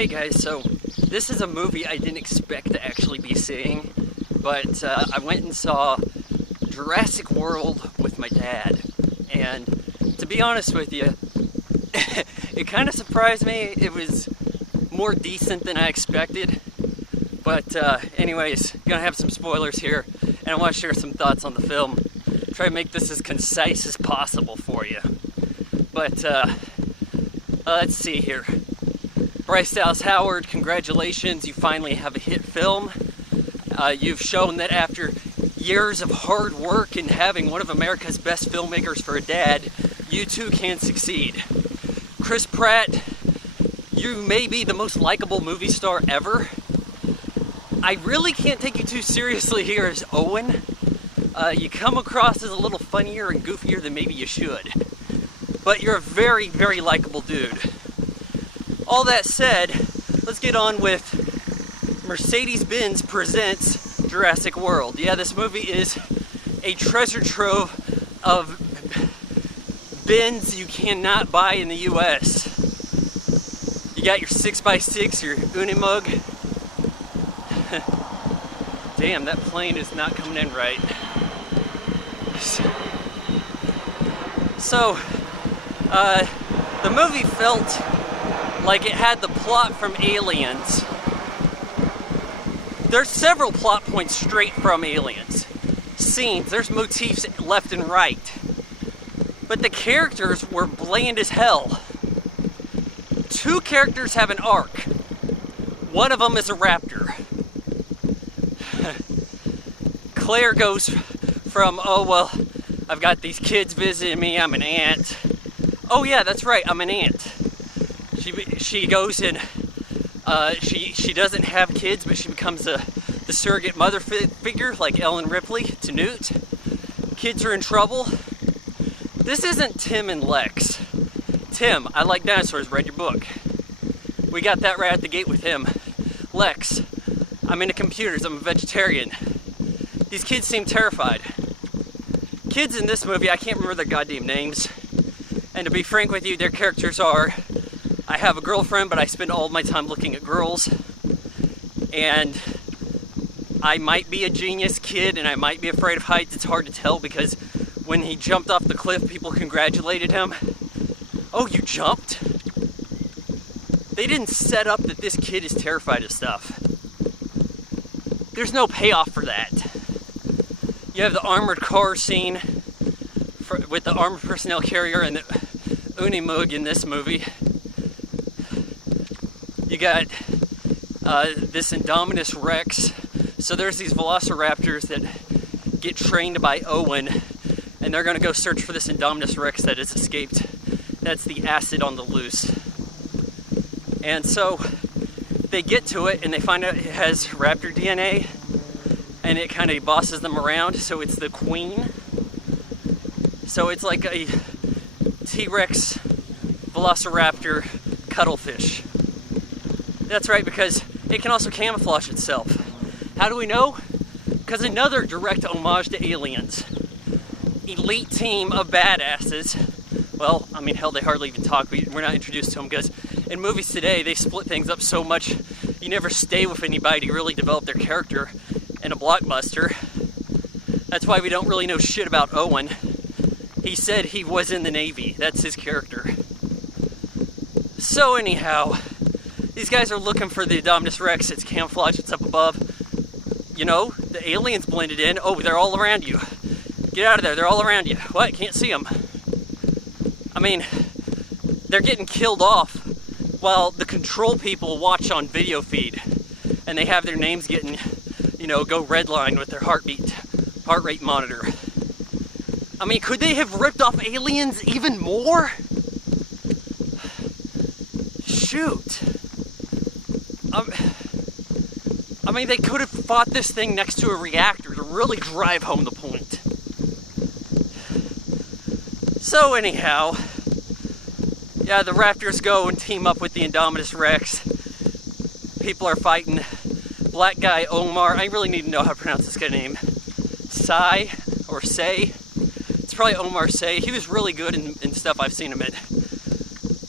Hey guys, so this is a movie I didn't expect to actually be seeing, but I went and saw Jurassic World with my dad, and to be honest with you, it kind of surprised me. It was more decent than I expected, but anyways, gonna have some spoilers here, and I want to share some thoughts on the film. Try to make this as concise as possible for you. But let's see here. Bryce Dallas Howard, congratulations, you finally have a hit film. You've shown that after years of hard work and having one of America's best filmmakers for a dad, you too can succeed. Chris Pratt, you may be the most likable movie star ever. I really can't take you too seriously here as Owen. You come across as a little funnier and goofier than maybe you should. But you're a very, very likable dude. All that said, let's get on with Mercedes-Benz presents Jurassic World. Yeah, this movie is a treasure trove of Benz you cannot buy in the US. You got your 6x6, your Unimog. Damn, that plane is not coming in right. So, the movie felt like it had the plot from Aliens. There's several plot points straight from Aliens. Scenes, there's motifs left and right. But the characters were bland as hell. Two characters have an arc. One of them is a raptor. Claire goes from, oh well, I've got these kids visiting me, I'm an aunt. Oh yeah, that's right, I'm an aunt. She goes and she doesn't have kids, but she becomes the surrogate mother figure like Ellen Ripley to Newt. Kids are in trouble. This isn't Tim and Lex. Tim, I like dinosaurs, read your book. We got that right at the gate with him. Lex, I'm into computers, I'm a vegetarian. These kids seem terrified. Kids in this movie, I can't remember their goddamn names. And to be frank with you, their characters are, I have a girlfriend, but I spend all my time looking at girls. And I might be a genius kid, and I might be afraid of heights. It's hard to tell because when he jumped off the cliff, people congratulated him. Oh, you jumped? They didn't set up that this kid is terrified of stuff. There's no payoff for that. You have the armored car scene with the armored personnel carrier and the Unimog in this movie. You got this Indominus Rex. So there's these velociraptors that get trained by Owen, and they're going to go search for this Indominus Rex that has escaped. That's the acid on the loose. And so they get to it, and they find out it has raptor DNA, and it kind of bosses them around. So it's the queen. So it's like a T-Rex velociraptor cuttlefish. That's right, because it can also camouflage itself. How do we know? Because another direct homage to Aliens. Elite team of badasses. Well, I mean, hell, they hardly even talk. We're not introduced to them because in movies today, they split things up so much, you never stay with anybody to really develop their character in a blockbuster. That's why we don't really know shit about Owen. He said he was in the Navy. That's his character. So anyhow, these guys are looking for the Indominus Rex. It's camouflage. It's up above. You know, the aliens blended in. Oh, they're all around you. Get out of there. They're all around you. What? Can't see them. I mean, they're getting killed off while the control people watch on video feed. And they have their names getting, you know, go redline with their heart rate monitor. I mean, could they have ripped off Aliens even more? Shoot. I mean, they could have fought this thing next to a reactor to really drive home the point. So anyhow, yeah, the raptors go and team up with the Indominus Rex. People are fighting. Black guy Omar, I really need to know how to pronounce this guy's name. Say. It's probably Omar Say. He was really good in stuff I've seen him in.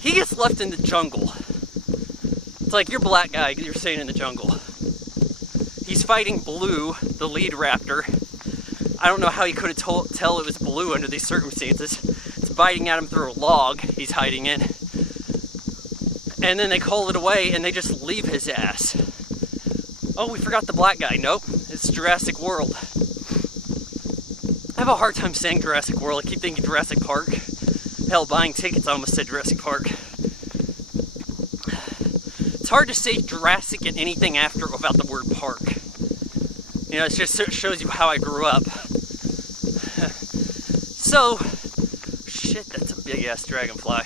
He gets left in the jungle. It's like, you're black guy, you're staying in the jungle. He's fighting Blue, the lead raptor. I don't know how he could have tell it was Blue under these circumstances. It's biting at him through a log he's hiding in. And then they call it away and they just leave his ass. Oh, we forgot the black guy. Nope, it's Jurassic World. I have a hard time saying Jurassic World. I keep thinking Jurassic Park. Hell, buying tickets, I almost said Jurassic Park. It's hard to say Jurassic and anything after without the word park. You know, it just shows you how I grew up. So, shit, that's a big ass dragonfly.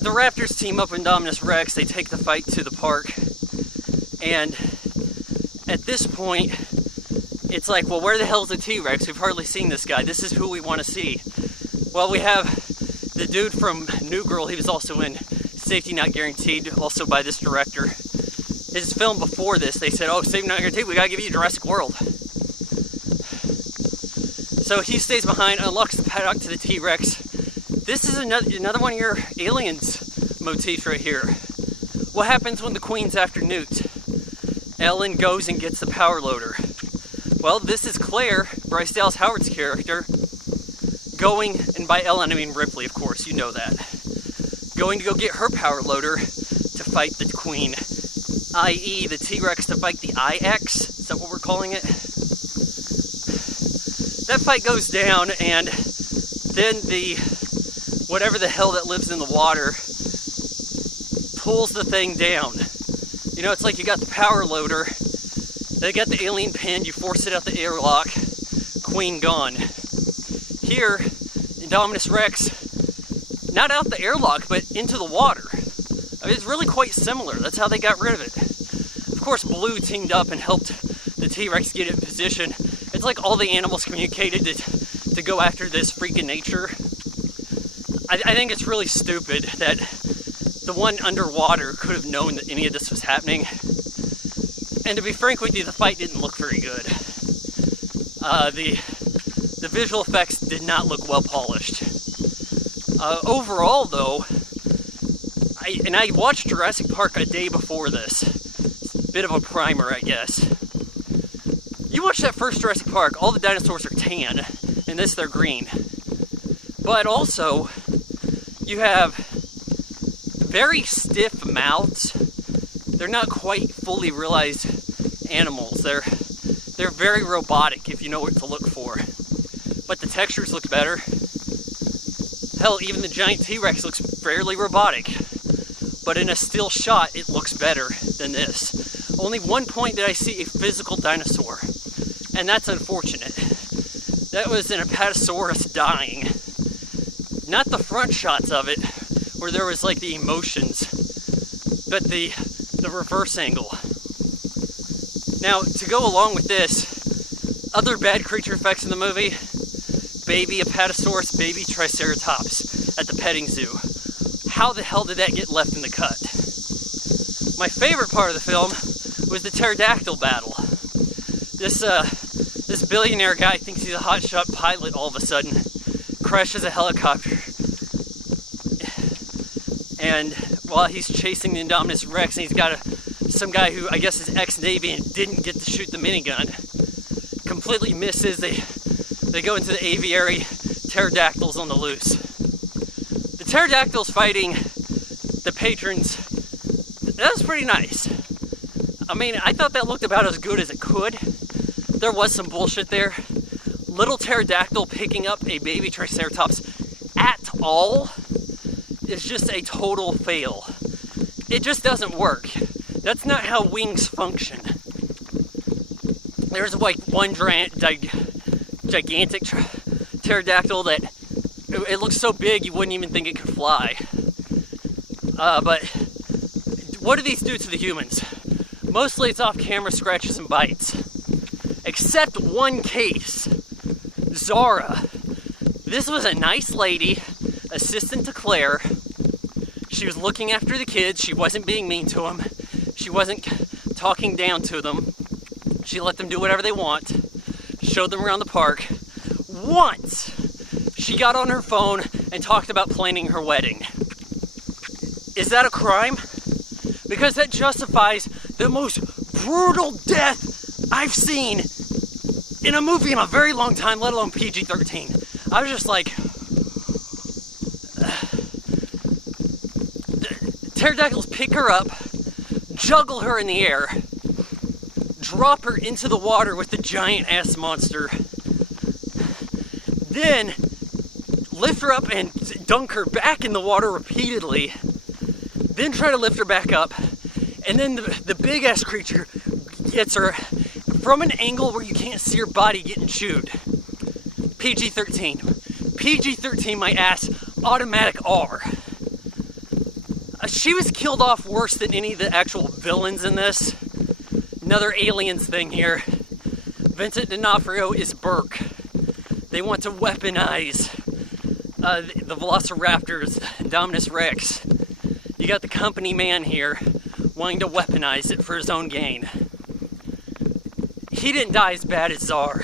The raptors team up with Indominus Rex. They take the fight to the park. And at this point, it's like, well, where the hell's the T-Rex? We've hardly seen this guy. This is who we want to see. Well, we have the dude from New Girl. He was also in Safety Not Guaranteed, also by this director. His film before this, they said, oh, Safety Not Guaranteed, we gotta give you Jurassic World. So he stays behind, unlocks the paddock to the T-Rex. This is another one of your aliens motifs right here. What happens when the Queen's after Newt? Ellen goes and gets the power loader. Well, this is Claire, Bryce Dallas Howard's character, going, and by Ellen I mean Ripley, of course, you know that, going to go get her power loader to fight the Queen, i.e. the T-Rex to fight the IX, is that what we're calling it? That fight goes down, and then whatever the hell that lives in the water pulls the thing down. You know, it's like you got the power loader, they got the alien pinned, you force it out the airlock, Queen gone. Here, Indominus Rex, not out the airlock, but into the water. I mean, it's really quite similar. That's how they got rid of it. Of course, Blue teamed up and helped the T-Rex get in position. It's like all the animals communicated to go after this freak of nature. I think it's really stupid that the one underwater could have known that any of this was happening. And to be frank with you, the fight didn't look very good. The visual effects did not look well polished. Overall, though, I watched Jurassic Park a day before this. Bit of a primer, I guess. You watch that first Jurassic Park, all the dinosaurs are tan, and this they're green. But also, you have very stiff mouths. They're not quite fully realized animals. They're very robotic, if you know what to look for. But the textures look better. Hell, even the giant T-Rex looks fairly robotic. But in a still shot, it looks better than this. Only one point did I see a physical dinosaur. And that's unfortunate. That was an Apatosaurus dying. Not the front shots of it, where there was like the emotions, but the reverse angle. Now, to go along with this, other bad creature effects in the movie, baby Apatosaurus, baby Triceratops at the petting zoo. How the hell did that get left in the cut? My favorite part of the film was the pterodactyl battle. This billionaire guy thinks he's a hotshot pilot all of a sudden, crashes a helicopter, and while he's chasing the Indominus Rex, and he's got some guy who I guess is ex-Navy and didn't get to shoot the minigun, completely misses. They go into the aviary, pterodactyls on the loose. The pterodactyls fighting the patrons, that was pretty nice. I mean, I thought that looked about as good as it could. There was some bullshit there. Little pterodactyl picking up a baby Triceratops at all is just a total fail. It just doesn't work. That's not how wings function. There's like one gigantic pterodactyl that it looks so big you wouldn't even think it could fly. But what do these do to the humans? Mostly it's off camera scratches and bites. Except one case. Zara. This was a nice lady, assistant to Claire. She was looking after the kids. She wasn't being mean to them. She wasn't talking down to them. She let them do whatever they want. Showed them around the park. Once, she got on her phone and talked about planning her wedding. Is that a crime? Because that justifies the most brutal death I've seen in a movie in a very long time, let alone PG-13. I was just like, pterodactyls pick her up, juggle her in the air, drop her into the water with the giant ass monster, then lift her up and dunk her back in the water repeatedly, then try to lift her back up, and then the big ass creature gets her from an angle where you can't see her body getting chewed. PG-13. PG-13 my ass, automatic R. She was killed off worse than any of the actual villains in this. Another aliens thing here. Vincent D'Onofrio is Burke. They want to weaponize the Velociraptors, Indominus Rex. You got the company man here wanting to weaponize it for his own gain. He didn't die as bad as Czar.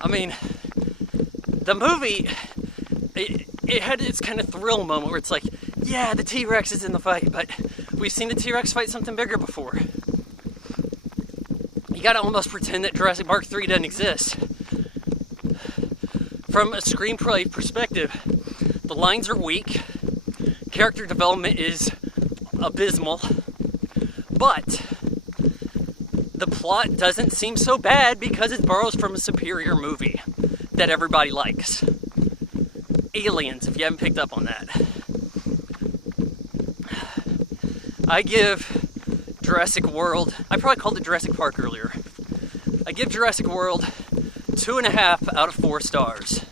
I mean, the movie, it had its kind of thrill moment where it's like, yeah, the T-Rex is in the fight, but we've seen the T-Rex fight something bigger before. You gotta almost pretend that Jurassic Park 3 doesn't exist. From a screenplay perspective, the lines are weak, character development is abysmal, but the plot doesn't seem so bad because it borrows from a superior movie that everybody likes. Aliens, if you haven't picked up on that. I give Jurassic World, I probably called it Jurassic Park earlier. I give Jurassic World 2.5 out of 4 stars.